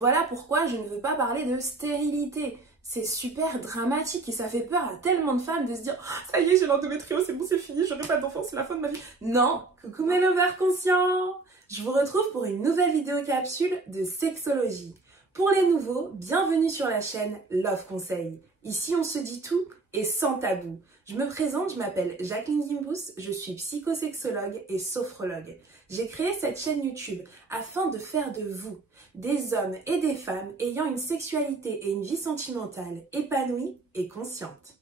Voilà pourquoi je ne veux pas parler de stérilité. C'est super dramatique et ça fait peur à tellement de femmes de se dire oh, ça y est, j'ai l'endométriose, c'est bon, c'est fini, j'aurai pas d'enfant, c'est la fin de ma vie. Non, coucou mes lovers conscients. Je vous retrouve pour une nouvelle vidéo capsule de sexologie. Pour les nouveaux, bienvenue sur la chaîne Love Conseil. Ici, on se dit tout et sans tabou. Je me présente, je m'appelle Jacqueline Gimbous, je suis psychosexologue et sophrologue. J'ai créé cette chaîne YouTube afin de faire de vous des hommes et des femmes ayant une sexualité et une vie sentimentale épanouie et consciente.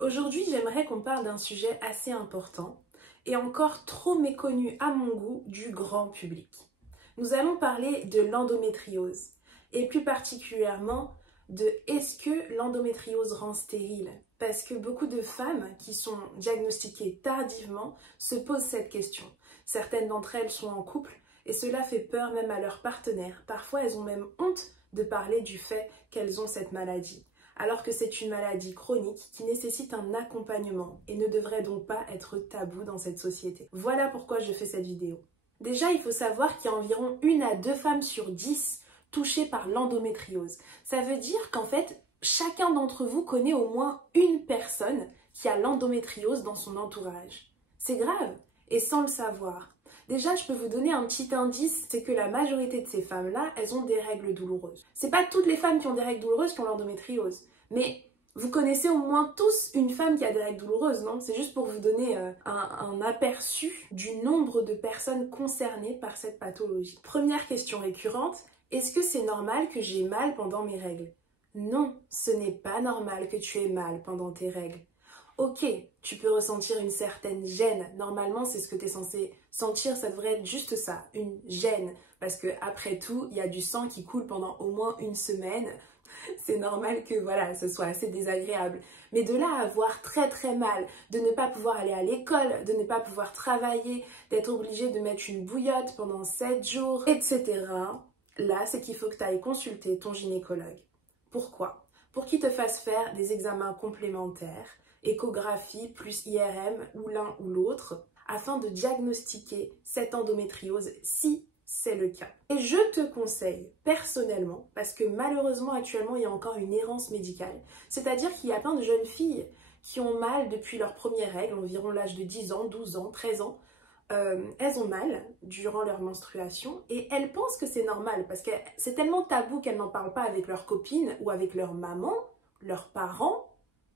Aujourd'hui, j'aimerais qu'on parle d'un sujet assez important et encore trop méconnu à mon goût du grand public. Nous allons parler de l'endométriose et plus particulièrement de est-ce que l'endométriose rend stérile? Parce que beaucoup de femmes qui sont diagnostiquées tardivement se posent cette question. Certaines d'entre elles sont en couple et cela fait peur même à leur partenaire. Parfois, elles ont même honte de parler du fait qu'elles ont cette maladie. Alors que c'est une maladie chronique qui nécessite un accompagnement et ne devrait donc pas être tabou dans cette société. Voilà pourquoi je fais cette vidéo. Déjà, il faut savoir qu'il y a environ 1 à 2 femmes sur 10 touchées par l'endométriose. Ça veut dire qu'en fait, chacun d'entre vous connaît au moins une personne qui a l'endométriose dans son entourage. C'est grave, et sans le savoir. Déjà, je peux vous donner un petit indice, c'est que la majorité de ces femmes-là, elles ont des règles douloureuses. C'est pas toutes les femmes qui ont des règles douloureuses qui ont l'endométriose, mais vous connaissez au moins tous une femme qui a des règles douloureuses, non? C'est juste pour vous donner un aperçu du nombre de personnes concernées par cette pathologie. Première question récurrente, est-ce que c'est normal que j'ai mal pendant mes règles? Non, ce n'est pas normal que tu aies mal pendant tes règles. Ok, tu peux ressentir une certaine gêne. Normalement, c'est ce que tu es censé sentir, ça devrait être juste ça, une gêne. Parce que après tout, il y a du sang qui coule pendant au moins 1 semaine. C'est normal que voilà, ce soit assez désagréable. Mais de là à avoir très mal, de ne pas pouvoir aller à l'école, de ne pas pouvoir travailler, d'être obligé de mettre une bouillotte pendant 7 jours, etc. Là, c'est qu'il faut que tu ailles consulter ton gynécologue. Pourquoi? Pour qu'il te fasse faire des examens complémentaires, échographie plus IRM ou l'un ou l'autre, afin de diagnostiquer cette endométriose si c'est le cas. Et je te conseille personnellement, parce que malheureusement actuellement il y a encore une errance médicale, c'est-à-dire qu'il y a plein de jeunes filles qui ont mal depuis leur première règle, environ l'âge de 10 ans, 12 ans, 13 ans, elles ont mal durant leur menstruation et elles pensent que c'est normal parce que c'est tellement tabou qu'elles n'en parlent pas avec leurs copines ou avec leur maman, leurs parents.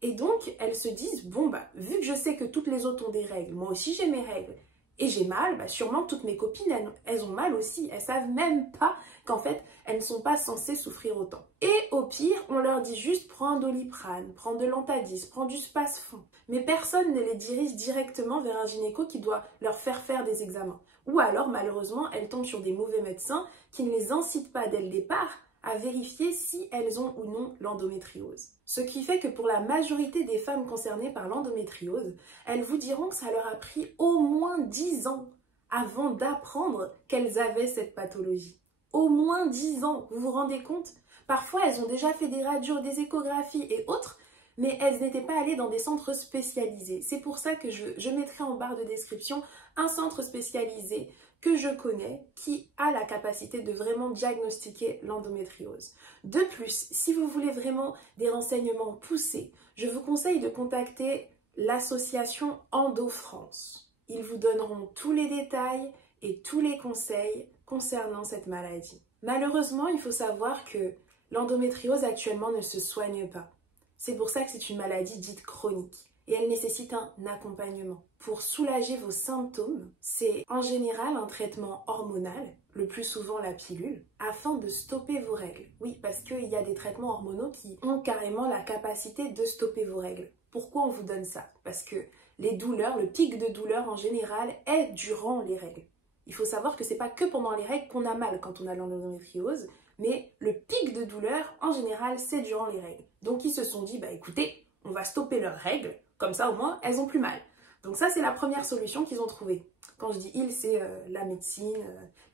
Et donc, elles se disent, bon, bah, vu que je sais que toutes les autres ont des règles, moi aussi j'ai mes règles, et j'ai mal, bah, sûrement toutes mes copines, elles ont mal aussi. Elles savent même pas qu'en fait, elles ne sont pas censées souffrir autant. Et au pire, on leur dit juste, prends un Doliprane, prends de l'Antadis, prends du Spasfon. Mais personne ne les dirige directement vers un gynéco qui doit leur faire des examens. Ou alors, malheureusement, elles tombent sur des mauvais médecins qui ne les incitent pas dès le départ à vérifier si elles ont ou non l'endométriose. Ce qui fait que pour la majorité des femmes concernées par l'endométriose, elles vous diront que ça leur a pris au moins 10 ans avant d'apprendre qu'elles avaient cette pathologie. Au moins 10 ans, vous vous rendez compte? Parfois, elles ont déjà fait des radios, des échographies et autres, mais elles n'étaient pas allées dans des centres spécialisés. C'est pour ça que je mettrai en barre de description un centre spécialisé que je connais qui a la capacité de vraiment diagnostiquer l'endométriose. De plus, si vous voulez vraiment des renseignements poussés, je vous conseille de contacter l'association EndoFrance. Ils vous donneront tous les détails et tous les conseils concernant cette maladie. Malheureusement, il faut savoir que l'endométriose actuellement ne se soigne pas. C'est pour ça que c'est une maladie dite chronique. Et elle nécessite un accompagnement. Pour soulager vos symptômes, c'est en général un traitement hormonal, le plus souvent la pilule, afin de stopper vos règles. Oui, parce qu'il y a des traitements hormonaux qui ont carrément la capacité de stopper vos règles. Pourquoi on vous donne ça? Parce que les douleurs, le pic de douleur en général est durant les règles. Il faut savoir que c'est pas que pendant les règles qu'on a mal quand on a l'endométriose, mais le pic de douleur en général c'est durant les règles. Donc ils se sont dit, bah écoutez, on va stopper leurs règles, comme ça au moins elles ont plus mal. Donc ça, c'est la première solution qu'ils ont trouvée. Quand je dis ils, c'est la médecine,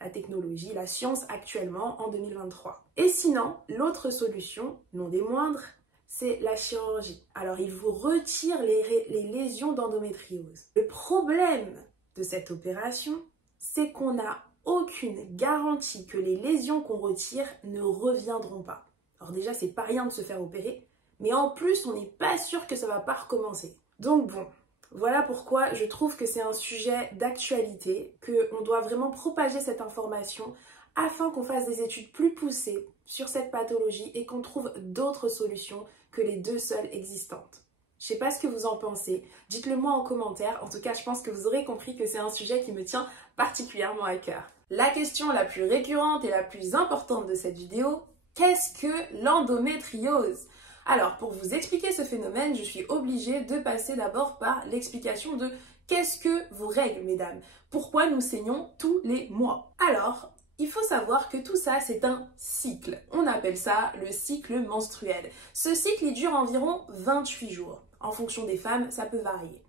la technologie, la science actuellement en 2023. Et sinon, l'autre solution, non des moindres, c'est la chirurgie. Alors, ils vous retirent les lésions d'endométriose. Le problème de cette opération, c'est qu'on n'a aucune garantie que les lésions qu'on retire ne reviendront pas. Alors déjà, c'est pas rien de se faire opérer, mais en plus, on n'est pas sûr que ça va pas recommencer. Donc bon, voilà pourquoi je trouve que c'est un sujet d'actualité, qu'on doit vraiment propager cette information afin qu'on fasse des études plus poussées sur cette pathologie et qu'on trouve d'autres solutions que les deux seules existantes. Je sais pas ce que vous en pensez, dites-le moi en commentaire. En tout cas, je pense que vous aurez compris que c'est un sujet qui me tient particulièrement à cœur. La question la plus récurrente et la plus importante de cette vidéo, qu'est-ce que l'endométriose ? Alors, pour vous expliquer ce phénomène, je suis obligée de passer d'abord par l'explication de qu'est-ce que vos règles, mesdames ? Pourquoi nous saignons tous les mois ? Alors, il faut savoir que tout ça, c'est un cycle. On appelle ça le cycle menstruel. Ce cycle, il dure environ 28 jours. En fonction des femmes, ça peut varier.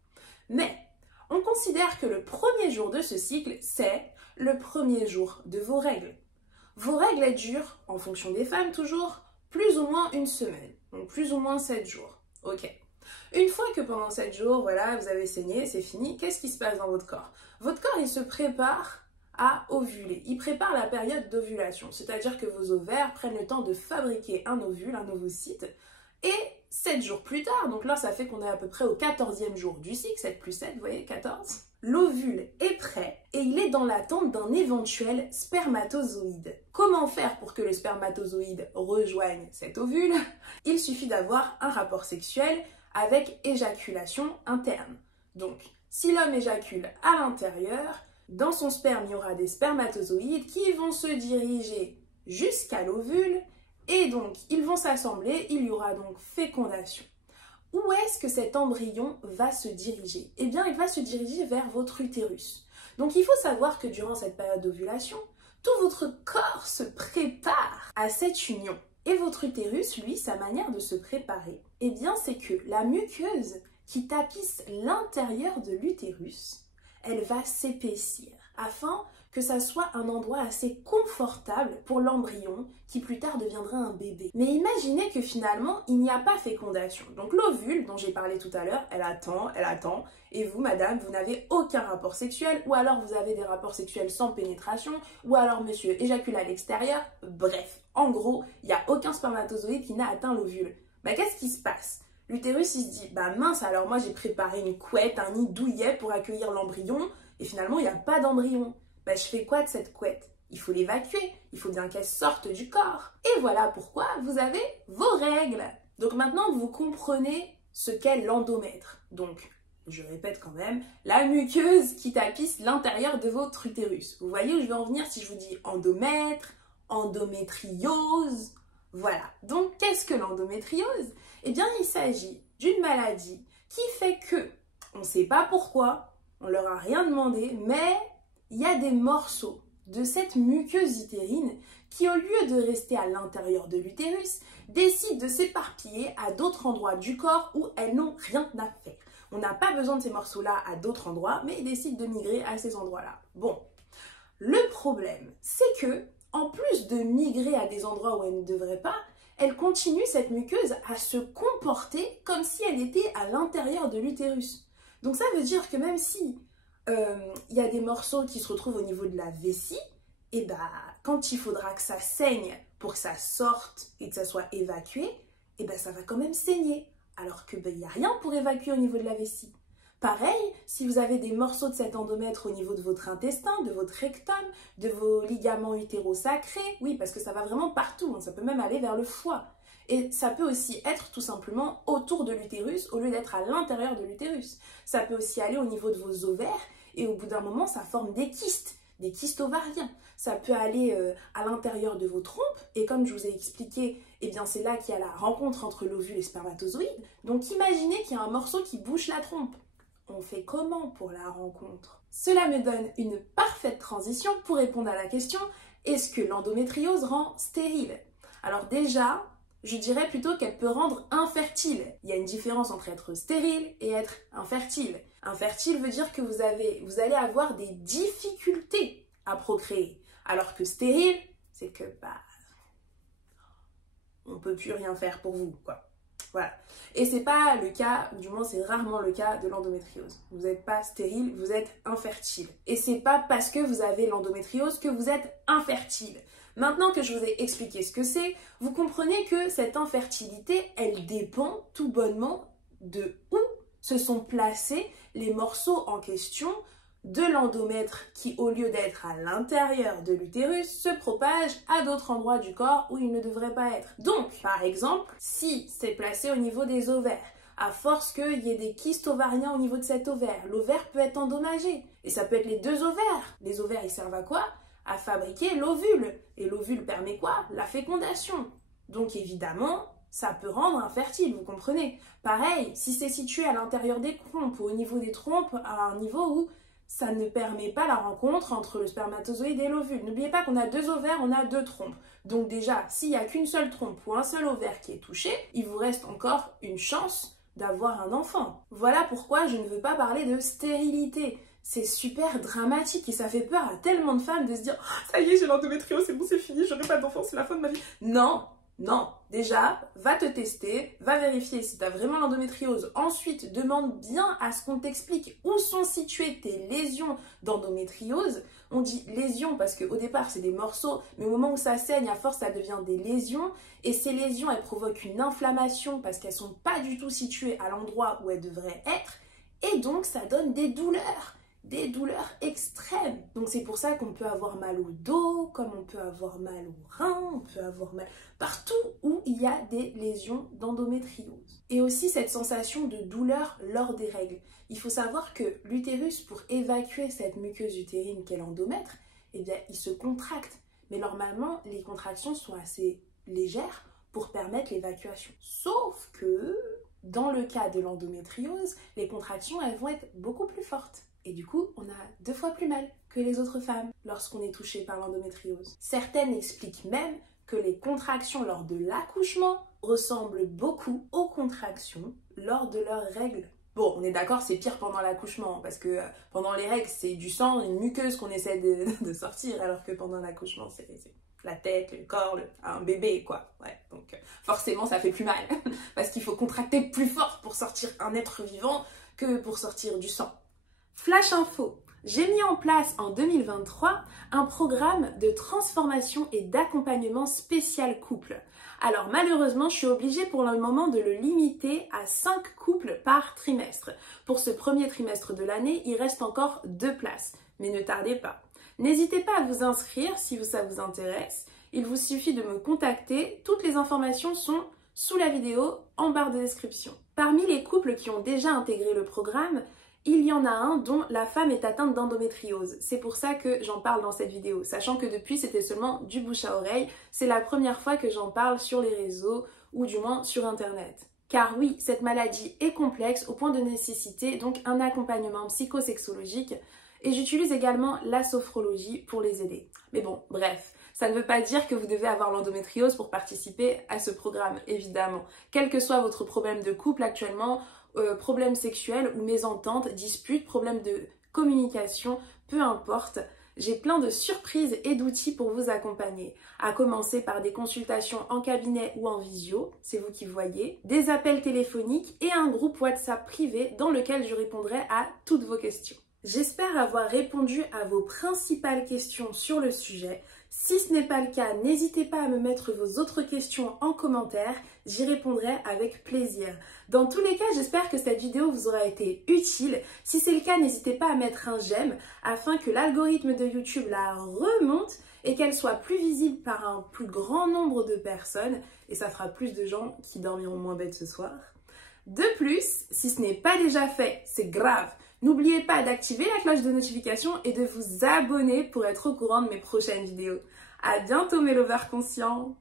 Mais on considère que le premier jour de ce cycle, c'est le premier jour de vos règles. Vos règles, elles durent, en fonction des femmes toujours, plus ou moins une semaine. Donc plus ou moins 7 jours. Ok. Une fois que pendant 7 jours, voilà, vous avez saigné, c'est fini, qu'est-ce qui se passe dans votre corps ? Votre corps, il se prépare à ovuler. Il prépare la période d'ovulation, c'est-à-dire que vos ovaires prennent le temps de fabriquer un ovule, un ovocyte, et 7 jours plus tard, donc là ça fait qu'on est à peu près au 14e jour du cycle, 7 plus 7, vous voyez, 14, l'ovule est prêt et il est dans l'attente d'un éventuel spermatozoïde. Comment faire pour que le spermatozoïde rejoigne cet ovule ? Il suffit d'avoir un rapport sexuel avec éjaculation interne. Donc, si l'homme éjacule à l'intérieur, dans son sperme, il y aura des spermatozoïdes qui vont se diriger jusqu'à l'ovule et donc ils vont s'assembler, il y aura donc fécondation. Où est-ce que cet embryon va se diriger ? Eh bien, il va se diriger vers votre utérus. Donc, il faut savoir que durant cette période d'ovulation, tout votre corps se prépare à cette union. Et votre utérus, lui, sa manière de se préparer, eh bien, c'est que la muqueuse qui tapisse l'intérieur de l'utérus, elle va s'épaissir afin que ça soit un endroit assez confortable pour l'embryon qui plus tard deviendra un bébé. Mais imaginez que finalement, il n'y a pas fécondation. Donc l'ovule, dont j'ai parlé tout à l'heure, elle attend, et vous, madame, vous n'avez aucun rapport sexuel, ou alors vous avez des rapports sexuels sans pénétration, ou alors monsieur éjacule à l'extérieur, bref, en gros, il n'y a aucun spermatozoïde qui n'a atteint l'ovule. Mais qu'est-ce qui se passe ? L'utérus, il se dit, bah mince, alors moi j'ai préparé une couette, un nid douillet pour accueillir l'embryon, et finalement il n'y a pas d'embryon. Bah je fais quoi de cette couette ? Il faut l'évacuer, il faut bien qu'elle sorte du corps. Et voilà pourquoi vous avez vos règles. Donc maintenant vous comprenez ce qu'est l'endomètre. Donc, je répète quand même, la muqueuse qui tapisse l'intérieur de votre utérus. Vous voyez où je vais en venir si je vous dis endomètre, endométriose. Voilà. Donc qu'est-ce que l'endométriose ? Eh bien, il s'agit d'une maladie qui fait que, on ne sait pas pourquoi, on leur a rien demandé, mais il y a des morceaux de cette muqueuse utérine qui, au lieu de rester à l'intérieur de l'utérus, décident de s'éparpiller à d'autres endroits du corps où elles n'ont rien à faire. On n'a pas besoin de ces morceaux-là à d'autres endroits, mais ils décident de migrer à ces endroits-là. Bon, le problème, c'est que, en plus de migrer à des endroits où elles ne devraient pas, elle continue, cette muqueuse, à se comporter comme si elle était à l'intérieur de l'utérus. Donc ça veut dire que même si y a des morceaux qui se retrouvent au niveau de la vessie, et bah quand il faudra que ça saigne pour que ça sorte et que ça soit évacué, et bah ça va quand même saigner, alors que il n'y a rien pour évacuer au niveau de la vessie. Pareil, si vous avez des morceaux de cet endomètre au niveau de votre intestin, de votre rectum, de vos ligaments utérosacrés, oui, parce que ça va vraiment partout, hein, ça peut même aller vers le foie. Et ça peut aussi être tout simplement autour de l'utérus au lieu d'être à l'intérieur de l'utérus. Ça peut aussi aller au niveau de vos ovaires et au bout d'un moment, ça forme des kystes ovariens. Ça peut aller à l'intérieur de vos trompes et comme je vous ai expliqué, eh bien c'est là qu'il y a la rencontre entre l'ovule et le spermatozoïde. Donc imaginez qu'il y a un morceau qui bouche la trompe. On fait comment pour la rencontre ? Cela me donne une parfaite transition pour répondre à la question, est-ce que l'endométriose rend stérile ? Alors déjà, Je dirais plutôt qu'elle peut rendre infertile. Il y a une différence entre être stérile et être infertile. Infertile veut dire que vous allez avoir des difficultés à procréer. Alors que stérile, c'est que on peut plus rien faire pour vous, quoi. Voilà. Et c'est pas le cas, ou du moins c'est rarement le cas de l'endométriose. Vous n'êtes pas stérile, vous êtes infertile. Et c'est pas parce que vous avez l'endométriose que vous êtes infertile. Maintenant que je vous ai expliqué ce que c'est, vous comprenez que cette infertilité, elle dépend tout bonnement de où se sont placés les morceaux en question de l'endomètre qui, au lieu d'être à l'intérieur de l'utérus, se propage à d'autres endroits du corps où il ne devrait pas être. Donc, par exemple, si c'est placé au niveau des ovaires, à force qu'il y ait des kystes ovariens au niveau de cet ovaire, l'ovaire peut être endommagé. Et ça peut être les deux ovaires. Les ovaires, ils servent à quoi? À fabriquer l'ovule. Et l'ovule permet quoi? La fécondation. Donc évidemment, ça peut rendre infertile, vous comprenez? Pareil, si c'est situé à l'intérieur des trompes ou au niveau des trompes, à un niveau où ça ne permet pas la rencontre entre le spermatozoïde et l'ovule. N'oubliez pas qu'on a deux ovaires, on a deux trompes. Donc déjà, s'il n'y a qu'une seule trompe ou un seul ovaire qui est touché, il vous reste encore une chance d'avoir un enfant. Voilà pourquoi je ne veux pas parler de stérilité. C'est super dramatique et ça fait peur à tellement de femmes de se dire oh, « ça y est, j'ai l'endométriose, c'est bon, c'est fini, j'aurai pas d'enfant, c'est la fin de ma vie. » Non, non. Déjà, va te tester, va vérifier si tu as vraiment l'endométriose. Ensuite, demande bien à ce qu'on t'explique où sont situées tes lésions d'endométriose. On dit lésions parce qu'au départ, c'est des morceaux, mais au moment où ça saigne, à force, ça devient des lésions. Et ces lésions, elles provoquent une inflammation parce qu'elles ne sont pas du tout situées à l'endroit où elles devraient être. Et donc, ça donne des douleurs extrêmes. Donc c'est pour ça qu'on peut avoir mal au dos, comme on peut avoir mal au rein, on peut avoir mal partout où il y a des lésions d'endométriose. Et aussi cette sensation de douleur lors des règles. Il faut savoir que l'utérus, pour évacuer cette muqueuse utérine qu'est l'endomètre, eh bien il se contracte. Mais normalement, les contractions sont assez légères pour permettre l'évacuation. Sauf que dans le cas de l'endométriose, les contractions, elles vont être beaucoup plus fortes. Et du coup, on a 2 fois plus mal que les autres femmes lorsqu'on est touché par l'endométriose. Certaines expliquent même que les contractions lors de l'accouchement ressemblent beaucoup aux contractions lors de leurs règles. Bon, on est d'accord, c'est pire pendant l'accouchement, parce que pendant les règles, c'est du sang, une muqueuse qu'on essaie de sortir, alors que pendant l'accouchement, c'est la tête, le corps, un bébé, quoi. Ouais, donc forcément, ça fait plus mal, parce qu'il faut contracter plus fort pour sortir un être vivant que pour sortir du sang. Flash info, j'ai mis en place en 2023 un programme de transformation et d'accompagnement spécial couple. Alors malheureusement, je suis obligée pour le moment de le limiter à 5 couples par trimestre. Pour ce premier trimestre de l'année, il reste encore 2 places, mais ne tardez pas. N'hésitez pas à vous inscrire si ça vous intéresse. Il vous suffit de me contacter. Toutes les informations sont sous la vidéo en barre de description. Parmi les couples qui ont déjà intégré le programme, il y en a un dont la femme est atteinte d'endométriose. C'est pour ça que j'en parle dans cette vidéo, sachant que depuis c'était seulement du bouche à oreille. C'est la première fois que j'en parle sur les réseaux ou du moins sur internet. Car oui, cette maladie est complexe au point de nécessiter donc un accompagnement psychosexologique et j'utilise également la sophrologie pour les aider. Mais bon, bref, ça ne veut pas dire que vous devez avoir l'endométriose pour participer à ce programme, évidemment. Quel que soit votre problème de couple actuellement, problèmes sexuels ou mésententes, disputes, problèmes de communication, peu importe. J'ai plein de surprises et d'outils pour vous accompagner, à commencer par des consultations en cabinet ou en visio, c'est vous qui voyez, des appels téléphoniques et un groupe WhatsApp privé dans lequel je répondrai à toutes vos questions. J'espère avoir répondu à vos principales questions sur le sujet. Si ce n'est pas le cas, n'hésitez pas à me mettre vos autres questions en commentaire, j'y répondrai avec plaisir. Dans tous les cas, j'espère que cette vidéo vous aura été utile. Si c'est le cas, n'hésitez pas à mettre un j'aime afin que l'algorithme de YouTube la remonte et qu'elle soit plus visible par un plus grand nombre de personnes et ça fera plus de gens qui dormiront moins bête ce soir. De plus, si ce n'est pas déjà fait, c'est grave. N'oubliez pas d'activer la cloche de notification et de vous abonner pour être au courant de mes prochaines vidéos. À bientôt mes lovers conscients!